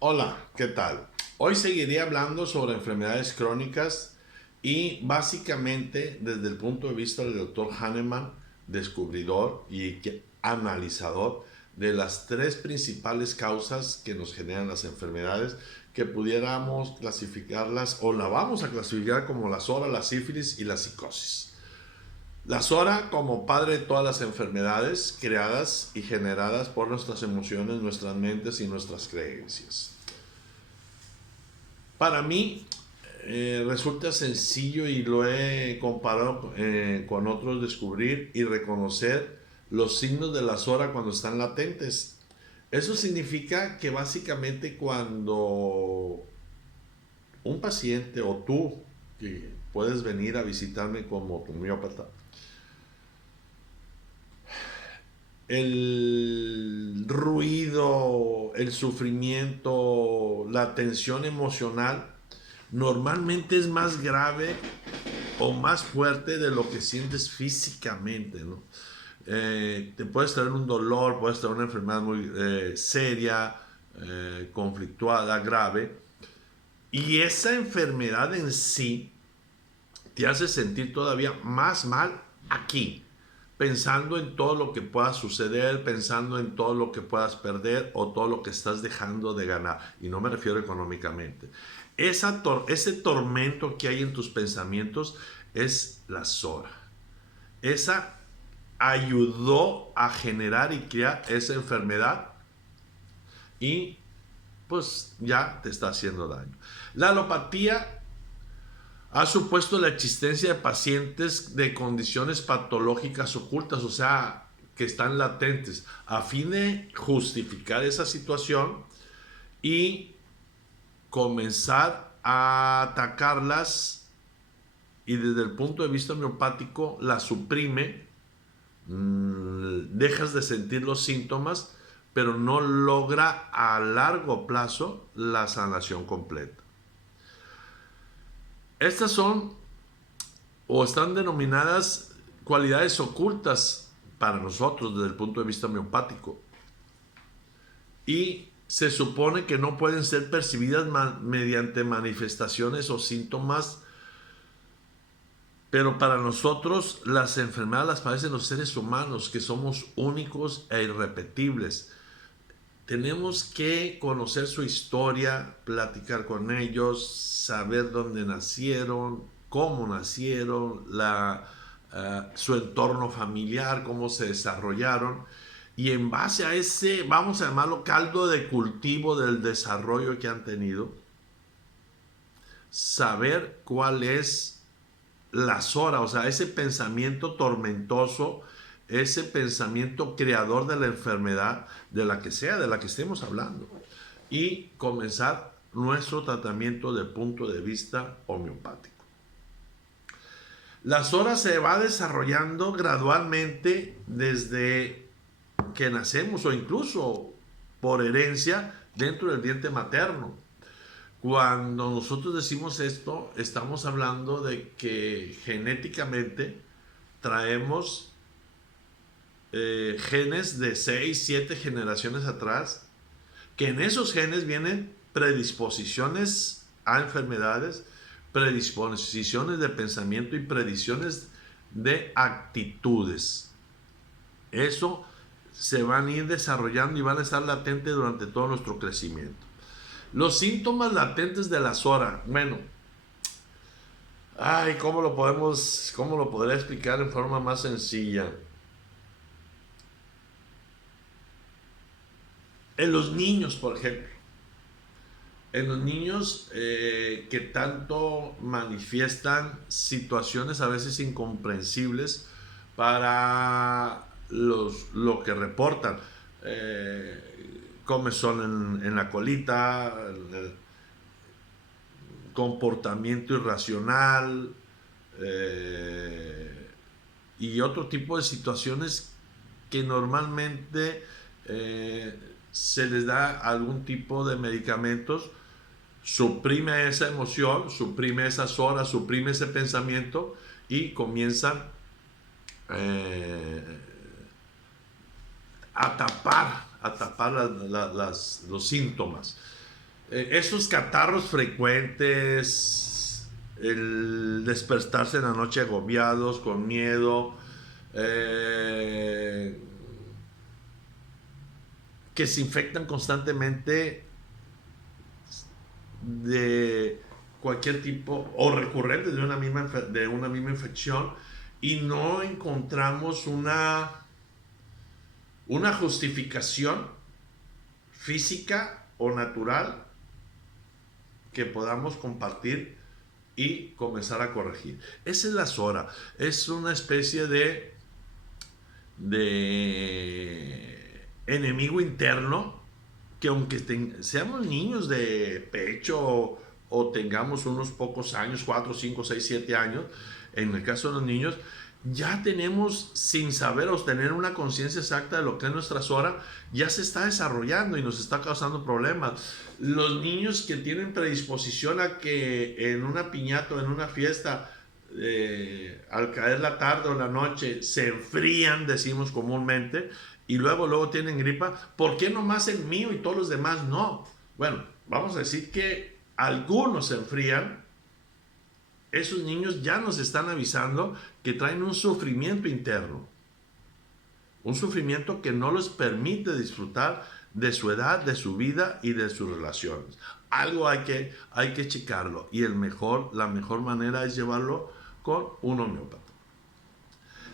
Hola, ¿qué tal? Hoy seguiré hablando sobre enfermedades crónicas y básicamente desde el punto de vista del doctor Hahnemann, descubridor y analizador de las tres principales causas que nos generan las enfermedades, que pudiéramos clasificarlas o la vamos a clasificar como la SORA, la sífilis y la psicosis. La SORA como padre de todas las enfermedades creadas y generadas por nuestras emociones, nuestras mentes y nuestras creencias. Para mí resulta sencillo y lo he comparado con otros, descubrir y reconocer los signos de la SORA cuando están latentes. Eso significa que básicamente cuando un paciente o tú, que puedes venir a visitarme como tu homeópata, el ruido, el sufrimiento, la tensión emocional normalmente es más grave o más fuerte de lo que sientes físicamente, ¿no? Te puedes tener un dolor, puedes tener una enfermedad muy seria, conflictuada, grave, y esa enfermedad en sí te hace sentir todavía más mal aquí, pensando en todo lo que pueda suceder, pensando en todo lo que puedas perder o todo lo que estás dejando de ganar. Y no me refiero económicamente. Ese tormento que hay en tus pensamientos es la SORA. Esa ayudó a generar y crear esa enfermedad y pues ya te está haciendo daño. La alopatía ha supuesto la existencia de pacientes de condiciones patológicas ocultas, o sea, que están latentes, a fin de justificar esa situación y comenzar a atacarlas y desde el punto de vista homeopático la suprime, dejas de sentir los síntomas, pero no logra a largo plazo la sanación completa. Estas son o están denominadas cualidades ocultas para nosotros desde el punto de vista homeopático y se supone que no pueden ser percibidas mediante manifestaciones o síntomas, pero para nosotros las enfermedades las padecen los seres humanos, que somos únicos e irrepetibles. Tenemos que conocer su historia, platicar con ellos, saber dónde nacieron, cómo nacieron, su entorno familiar, cómo se desarrollaron. Y en base a ese, vamos a llamarlo caldo de cultivo del desarrollo que han tenido, saber cuál es la SORA, o sea, ese pensamiento tormentoso, ese pensamiento creador de la enfermedad, de la que sea, de la que estemos hablando, y comenzar nuestro tratamiento desde el punto de vista homeopático. La SORA se va desarrollando gradualmente desde que nacemos o incluso por herencia dentro del diente materno. Cuando nosotros decimos esto, estamos hablando de que genéticamente traemos genes de 6 7 generaciones atrás, que en esos genes vienen predisposiciones a enfermedades, predisposiciones de pensamiento y predicciones de actitudes. Eso se van a ir desarrollando y van a estar latentes durante todo nuestro crecimiento. Los síntomas latentes de la SORA, bueno, ay, cómo lo podría explicar en forma más sencilla? En los niños, por ejemplo, en los niños que tanto manifiestan situaciones a veces incomprensibles para lo que reportan. Comezón en la colita, comportamiento irracional y otro tipo de situaciones que normalmente se les da algún tipo de medicamentos, suprime esa emoción, suprime esas horas, suprime ese pensamiento y comienzan eh, a tapar los síntomas. Esos catarros frecuentes, el despertarse en la noche agobiados, con miedo, eh, que se infectan constantemente de cualquier tipo o recurrentes de una misma infección y no encontramos una justificación física o natural que podamos compartir y comenzar a corregir. Esa es la SORA. Es una especie de enemigo interno que aunque seamos niños de pecho o tengamos unos pocos años, 4, 5, 6, 7 años, en el caso de los niños, ya tenemos, sin saber o tener una conciencia exacta de lo que es nuestra SORA, ya se está desarrollando y nos está causando problemas. Los niños que tienen predisposición a que en una piñata o en una fiesta, al caer la tarde o la noche, se enfrían, decimos comúnmente, y luego tienen gripa, ¿por qué nomás el mío y todos los demás no? Bueno, vamos a decir que algunos se enfrían. Esos niños ya nos están avisando que traen un sufrimiento interno, un sufrimiento que no les permite disfrutar de su edad, de su vida y de sus relaciones. Algo hay que checarlo y la mejor manera es llevarlo con un homeópata.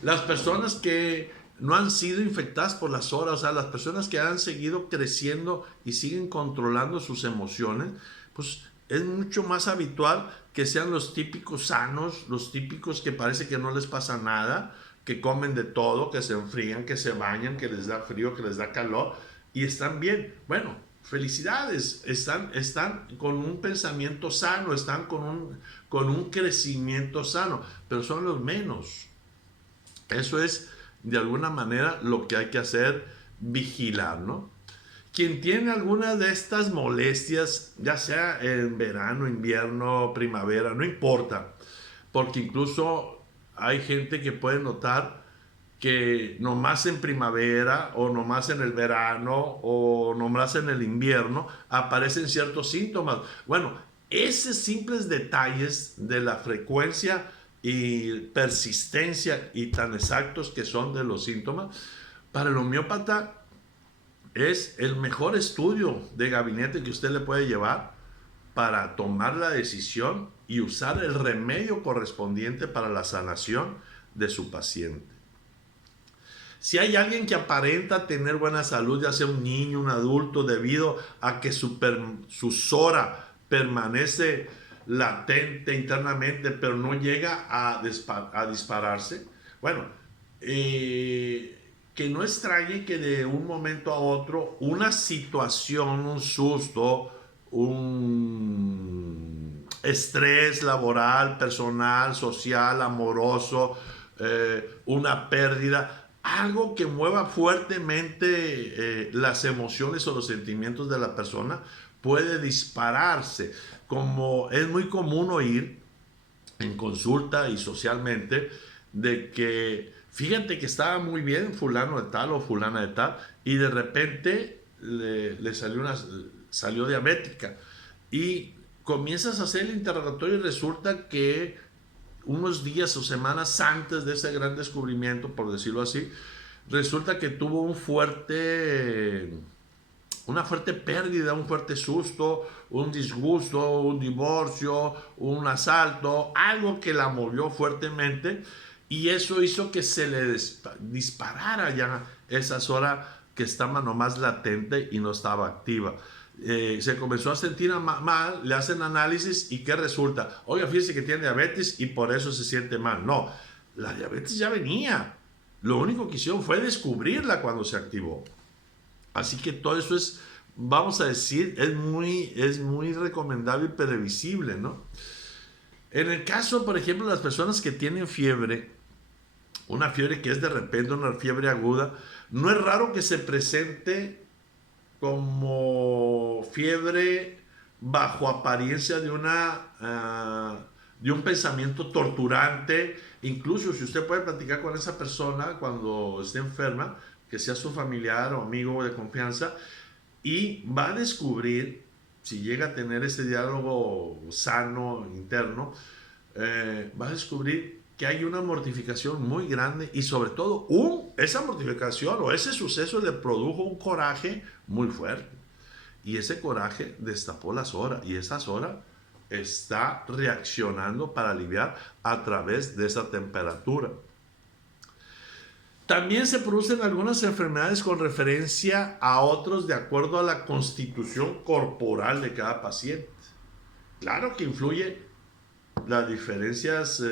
Las personas que no han sido infectadas por las horas, o sea, las personas que han seguido creciendo y siguen controlando sus emociones, pues es mucho más habitual que sean los típicos sanos, los típicos que parece que no les pasa nada, que comen de todo, que se enfrían, que se bañan, que les da frío, que les da calor y están bien. Bueno, felicidades, están con un pensamiento sano, están con un crecimiento sano, pero son los menos. Eso es de alguna manera lo que hay que hacer, vigilar, ¿no? Quien tiene alguna de estas molestias, ya sea en verano, invierno, primavera, no importa, porque incluso hay gente que puede notar que nomás en primavera o nomás en el verano o nomás en el invierno aparecen ciertos síntomas. Bueno, esos simples detalles de la frecuencia y persistencia y tan exactos que son de los síntomas, para el homeópata es el mejor estudio de gabinete que usted le puede llevar para tomar la decisión y usar el remedio correspondiente para la sanación de su paciente. Si hay alguien que aparenta tener buena salud, ya sea un niño, un adulto, debido a que su SORA permanece latente internamente, pero no llega a dispararse, bueno, que no extrañe que de un momento a otro una situación, un susto, un estrés laboral, personal, social, amoroso, una pérdida, algo que mueva fuertemente las emociones o los sentimientos de la persona, puede dispararse. Como es muy común oír en consulta y socialmente, de que fíjate que estaba muy bien fulano de tal o fulana de tal y de repente le salió diabética y comienzas a hacer el interrogatorio y resulta que unos días o semanas antes de ese gran descubrimiento, por decirlo así, resulta que tuvo una fuerte pérdida, un fuerte susto, un disgusto, un divorcio, un asalto, algo que la movió fuertemente y eso hizo que se le disparara ya esa SORA que estaba nomás latente y no estaba activa. Se comenzó a sentir mal, le hacen análisis y ¿qué resulta? Oiga, fíjese que tiene diabetes y por eso se siente mal. No, la diabetes ya venía. Lo único que hicieron fue descubrirla cuando se activó. Así que todo eso es, vamos a decir, es muy recomendable y previsible, ¿no? En el caso, por ejemplo, de las personas que tienen fiebre, una fiebre que es de repente una fiebre aguda, no es raro que se presente como fiebre bajo apariencia de un pensamiento torturante. Incluso si usted puede platicar con esa persona cuando esté enferma, que sea su familiar o amigo de confianza, y va a descubrir si llega a tener ese diálogo sano interno, va a descubrir que hay una mortificación muy grande y sobre todo esa mortificación o ese suceso le produjo un coraje muy fuerte. Y ese coraje destapó la Sora y esa Sora está reaccionando para aliviar a través de esa temperatura. También se producen algunas enfermedades con referencia a otros de acuerdo a la constitución corporal de cada paciente. Claro que influye las diferencias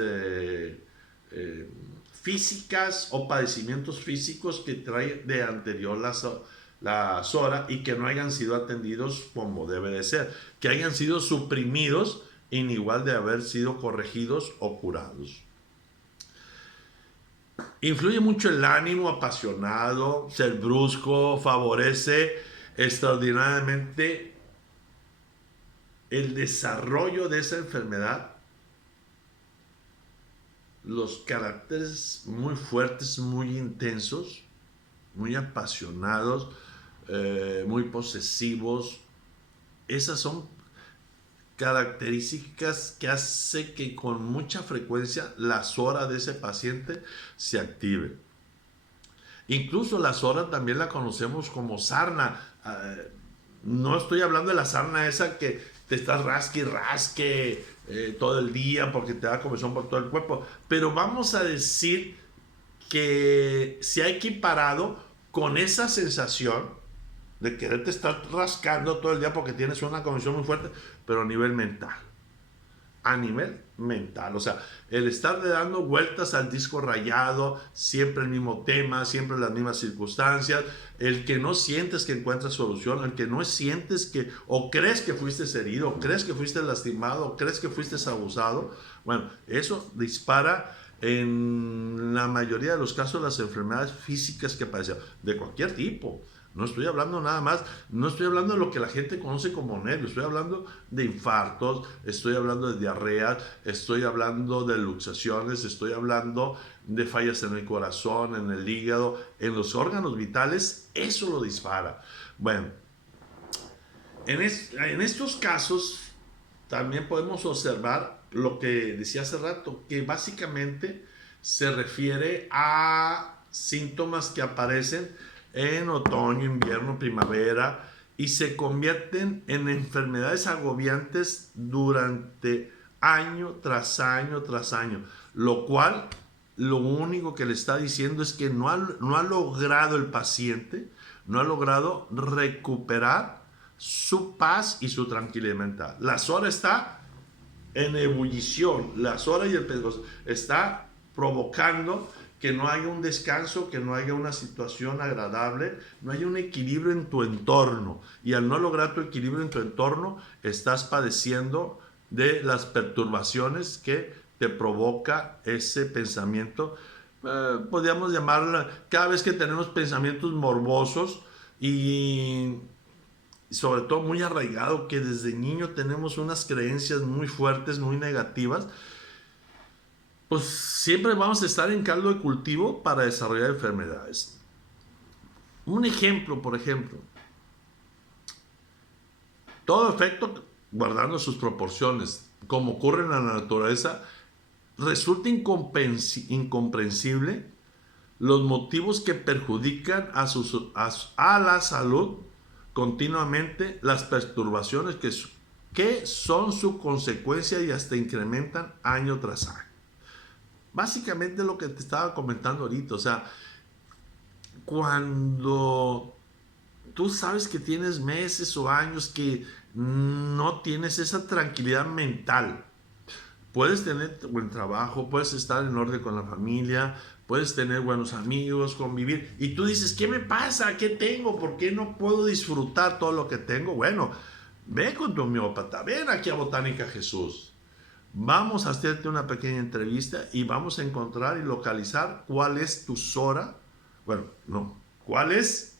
físicas o padecimientos físicos que trae de anterior la SORA y que no hayan sido atendidos como debe de ser, que hayan sido suprimidos en igual de haber sido corregidos o curados. Influye mucho el ánimo apasionado, ser brusco, favorece extraordinariamente el desarrollo de esa enfermedad, los caracteres muy fuertes, muy intensos, muy apasionados, muy posesivos. Esas son características que hace que con mucha frecuencia la SORA de ese paciente se active. Incluso la SORA también la conocemos como sarna. No estoy hablando de la sarna esa que te estás rasque y rasque todo el día porque te da comezón por todo el cuerpo, pero vamos a decir que se ha equiparado con esa sensación de quererte estar rascando todo el día porque tienes una comezón muy fuerte, pero a nivel mental. A nivel mental, o sea, el estarle dando vueltas al disco rayado, siempre el mismo tema, siempre las mismas circunstancias, el que no sientes que encuentras solución, el que no sientes que, o crees que fuiste herido, o crees que fuiste lastimado, o crees que fuiste abusado, bueno, eso dispara en la mayoría de los casos las enfermedades físicas que padecen, de cualquier tipo. No estoy hablando nada más, no estoy hablando de lo que la gente conoce como nervios, estoy hablando de infartos, estoy hablando de diarreas, estoy hablando de luxaciones, estoy hablando de fallas en el corazón, en el hígado, en los órganos vitales, eso lo dispara. Bueno, en estos casos también podemos observar lo que decía hace rato, que básicamente se refiere a síntomas que aparecen en otoño, invierno, primavera y se convierten en enfermedades agobiantes durante año tras año tras año, lo cual lo único que le está diciendo es que no ha logrado el paciente, no ha logrado recuperar su paz y su tranquilidad mental. La SORA está en ebullición, la SORA y el pedroso está provocando que no haya un descanso, que no haya una situación agradable, no haya un equilibrio en tu entorno. Y al no lograr tu equilibrio en tu entorno, estás padeciendo de las perturbaciones que te provoca ese pensamiento. Podríamos llamarla, cada vez que tenemos pensamientos morbosos y sobre todo muy arraigado, que desde niño tenemos unas creencias muy fuertes, muy negativas, pues siempre vamos a estar en caldo de cultivo para desarrollar enfermedades. Un ejemplo, por ejemplo, todo efecto guardando sus proporciones, como ocurre en la naturaleza, resulta incomprensible los motivos que perjudican a la salud continuamente, las perturbaciones que son su consecuencia y hasta incrementan año tras año. Básicamente lo que te estaba comentando ahorita, o sea, cuando tú sabes que tienes meses o años que no tienes esa tranquilidad mental, puedes tener buen trabajo, puedes estar en orden con la familia, puedes tener buenos amigos, convivir, y tú dices, ¿qué me pasa? ¿Qué tengo? ¿Por qué no puedo disfrutar todo lo que tengo? Bueno, ve con tu homeópata, ven aquí a Botánica Jesús. Vamos a hacerte una pequeña entrevista y vamos a encontrar y localizar cuál es tu SORA. Bueno, no, cuál es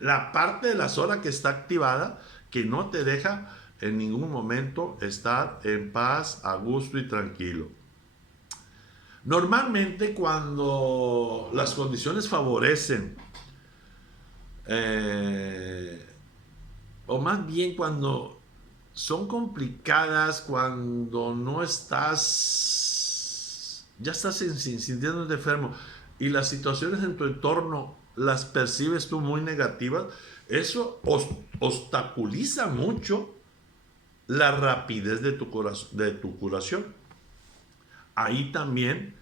la parte de la SORA que está activada que no te deja en ningún momento estar en paz, a gusto y tranquilo. Normalmente cuando las condiciones favorecen o más bien cuando son complicadas, cuando no estás, ya estás sintiéndote enfermo y las situaciones en tu entorno las percibes tú muy negativas, eso obstaculiza mucho la rapidez de tu curación. Ahí también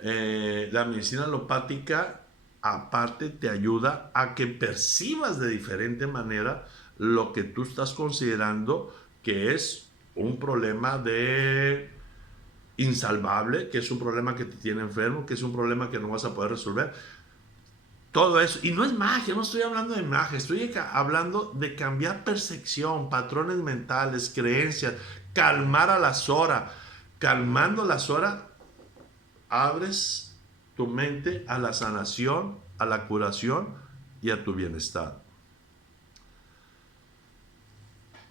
la medicina alopática aparte te ayuda a que percibas de diferente manera lo que tú estás considerando que es un problema de insalvable, que es un problema que te tiene enfermo, que es un problema que no vas a poder resolver. Todo eso, y no es magia, no estoy hablando de magia, estoy hablando de cambiar percepción, patrones mentales, creencias, calmar a las horas. Calmando las horas, abres tu mente a la sanación, a la curación y a tu bienestar.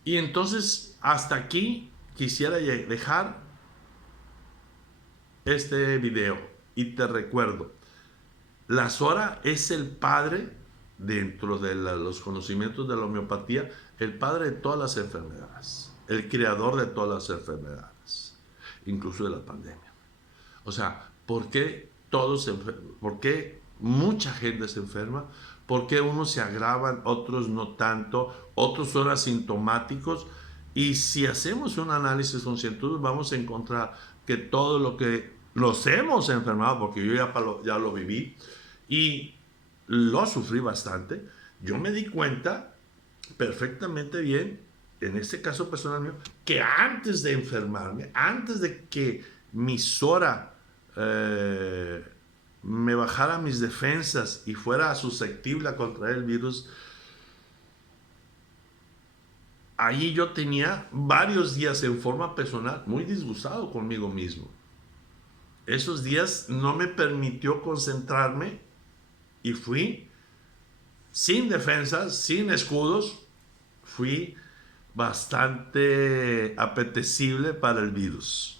Y entonces, hasta aquí quisiera dejar este video. Y te recuerdo, la Sora es el padre, dentro de los conocimientos de la homeopatía, el padre de todas las enfermedades, el creador de todas las enfermedades, incluso de la pandemia. O sea, ¿por qué todos se enferman? ¿Por qué mucha gente se enferma? ¿Por qué unos se agravan, otros no tanto, otros son asintomáticos? Y si hacemos un análisis conscientudo, vamos a encontrar que todo lo que nos hemos enfermado, porque yo ya lo viví y lo sufrí bastante, yo me di cuenta perfectamente bien, en este caso personal mío, que antes de enfermarme, antes de que mi Sora me bajara mis defensas y fuera susceptible a contraer el virus, ahí yo tenía varios días en forma personal muy disgustado conmigo mismo. Esos días no me permitió concentrarme y fui sin defensas, sin escudos, fui bastante apetecible para el virus.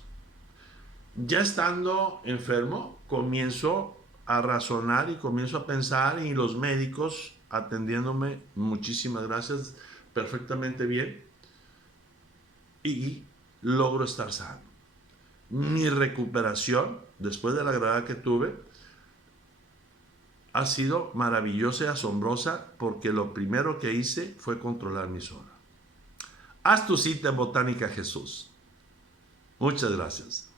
Ya estando enfermo, comienzo a razonar y comienzo a pensar, y los médicos atendiéndome, muchísimas gracias, perfectamente bien, y logro estar sano. Mi recuperación, después de la gravedad que tuve, ha sido maravillosa y asombrosa, porque lo primero que hice fue controlar mi zona. Haz tu cita en Botánica Jesús. Muchas gracias.